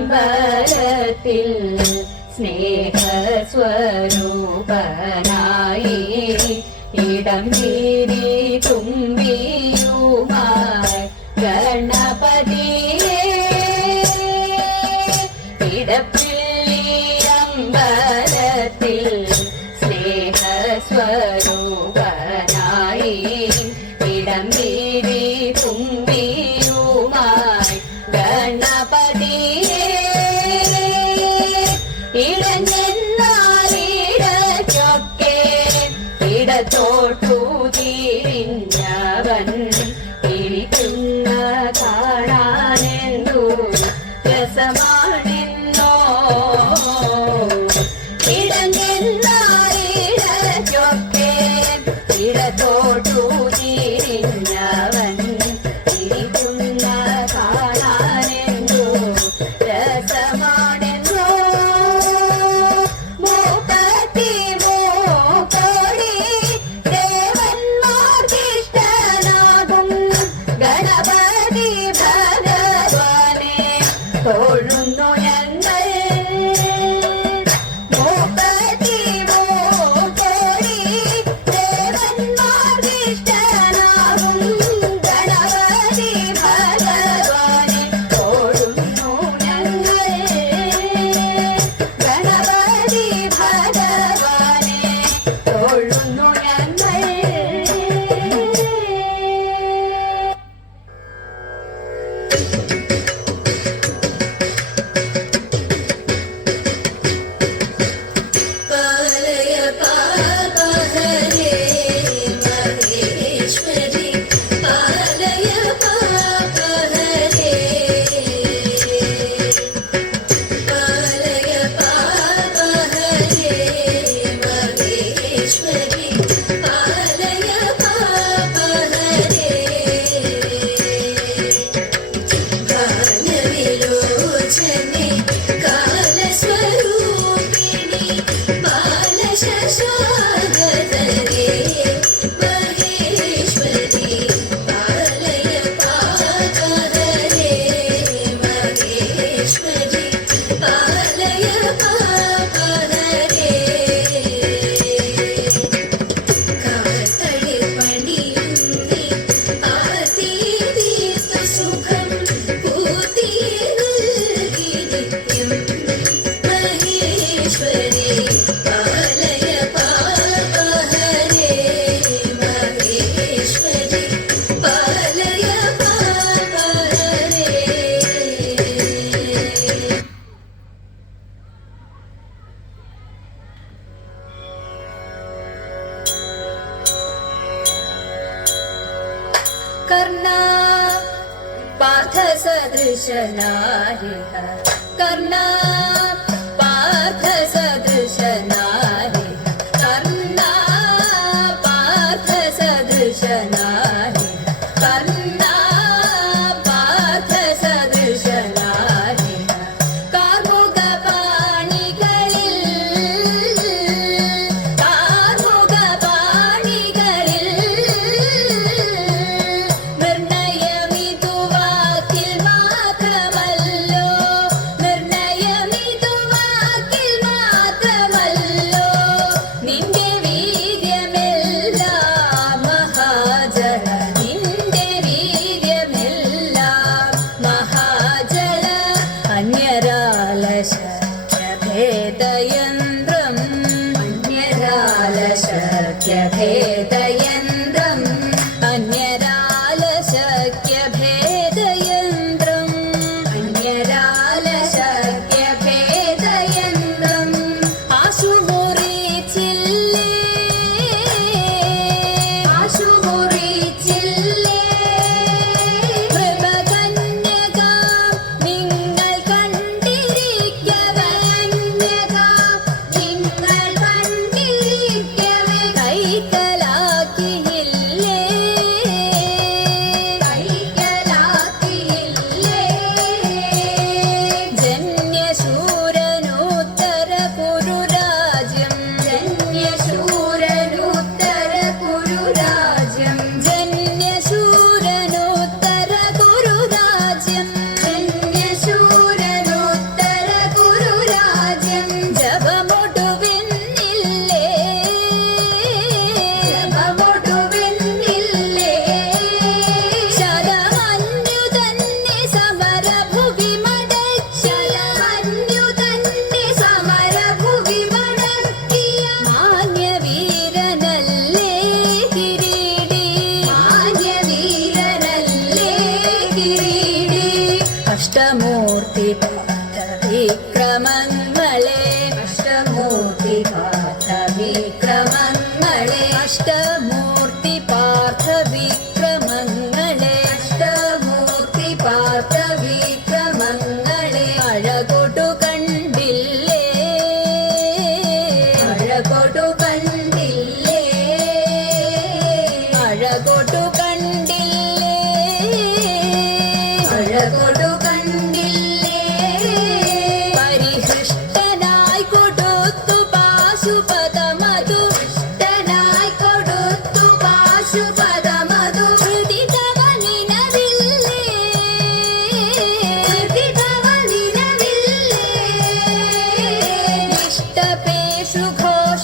അമ്പലത്തിൽ സ്നേഹസ്വരൂപനായി ഇടം വീരി കുമ്പിയുമായി ഗണപതിയെ ഇടപ്പിള്ളി അമ്പലത്തിൽ സ്നേഹസ്വരൂപനായി ഇടം വീരി കുമ്പിയുമായി ഗണപതി Allah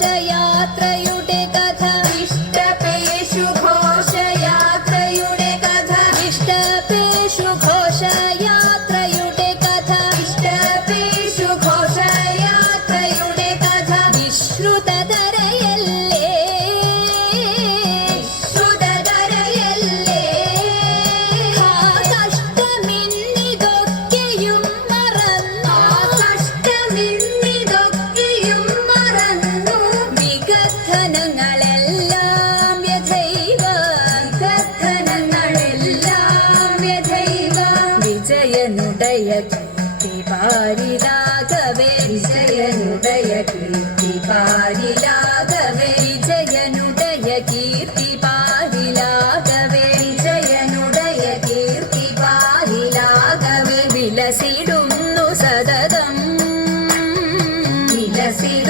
ഘോഷയാത്രയുടെ así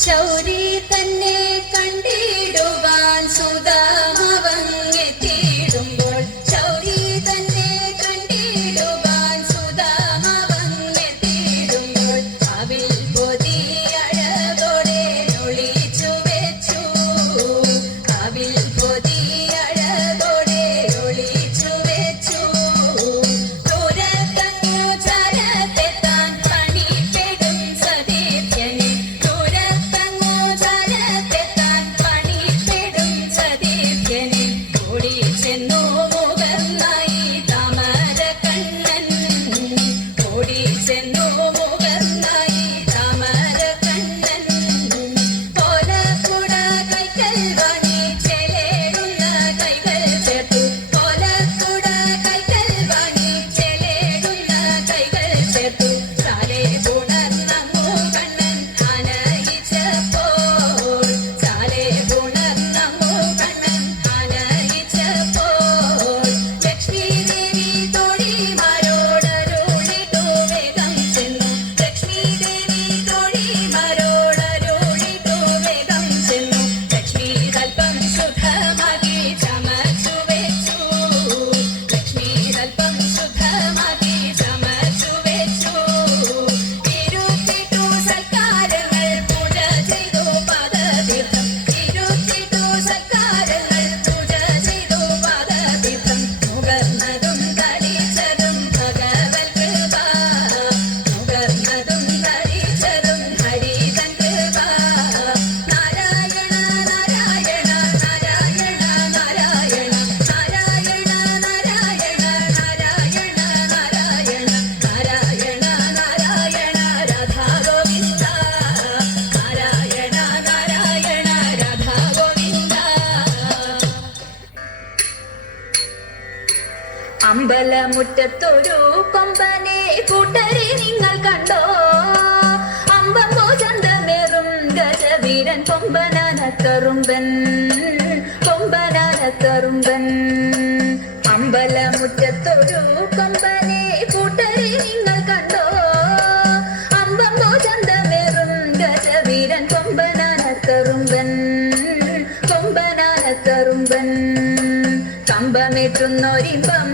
ശൗരി തന്നെ അമ്പലമുറ്റത്തൊരു കൊമ്പനെ കൂട്ടരെ നിങ്ങൾ കണ്ടോ? അമ്പമ്പോ ചന്തമേറും ഗജവീരൻ കൊമ്പനാന കറുമ്പൻ കൊമ്പനാന കറുമ്പൻ. അമ്പലമുറ്റത്തൊരു കൊമ്പനെ കൂട്ടരെ നിങ്ങൾ കണ്ടോ? അമ്പമ്പോ ചന്തമേറും ഗജവീരൻ കൊമ്പനാന കറുമ്പൻ കൊമ്പനാന കറുമ്പൻ. കമ്പമേറ്റുന്നൊരിമ്പം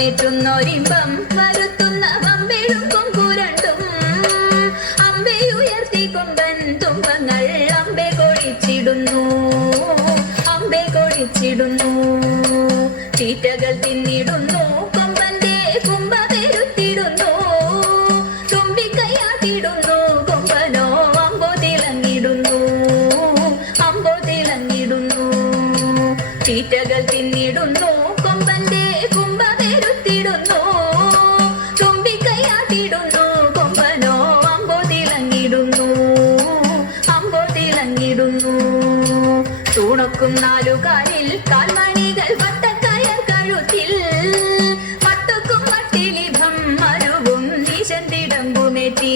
കമ്പമേറ്റുന്നൊരിമ്പം വരുത്തുന്ന വമ്പെഴും കൊമ്പുരണ്ടും. അമ്പയുയർത്തി കൊമ്പൻ തുമ്പങ്ങൾ അമ്പെ കൊഴിച്ചിടുന്നു. അമ്പെ കൊഴിച്ചിടുന്നു. തീറ്റകൾ തിന്നിടുന്നു. തൂണക്കും നാലുകാലിൽ കാൽമണികൾ വട്ടക്കയർ കഴുത്തിൽ. മട്ടുക്കും മട്ടിലിഭം മരുവും ഈശൻ തിടമ്പുമെത്തി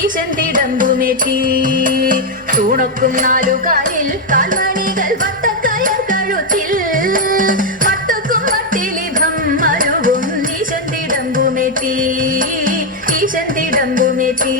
ഈശൻ തിടമ്പുമെത്തി കാൽമണികൾ വട്ടക്കയർ കഴുത്തിൽ. മട്ടുക്കും മട്ടിലിഭം മരുവും ഈശൻ തിടമ്പുമെത്തി ഈശൻ തിടമ്പുമെത്തി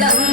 love.